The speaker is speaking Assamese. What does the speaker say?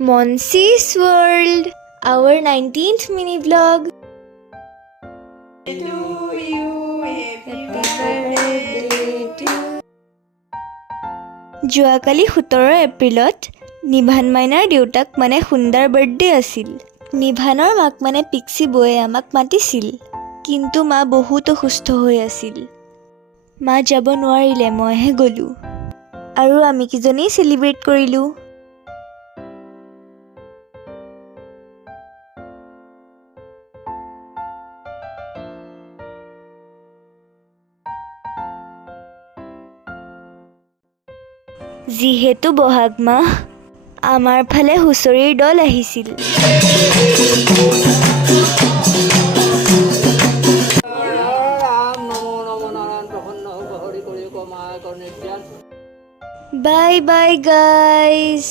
Monsi's World, our 19th mini vlog. To you, happy birthday to যোৱাকালি 17 এপ্ৰিলত নিভান মাইনাৰ দেউতাক মানে সুন্দাৰ বাৰ্থডে আছিল। নিভানৰ মাক মানে পিক্সি বৌয়ে আমাক মাতিছিল, কিন্তু মা বহুত অসুস্থ হৈ আছিল। মা যাব নোৱাৰিলে, মইহে গ'লোঁ আৰু আমি কিজনেই চেলিব্ৰেট কৰিলোঁ। যিহেতু বহাগ মাহ, আমাৰ ফালে হুঁচৰিৰ দল আহিছিল। Bye bye guys.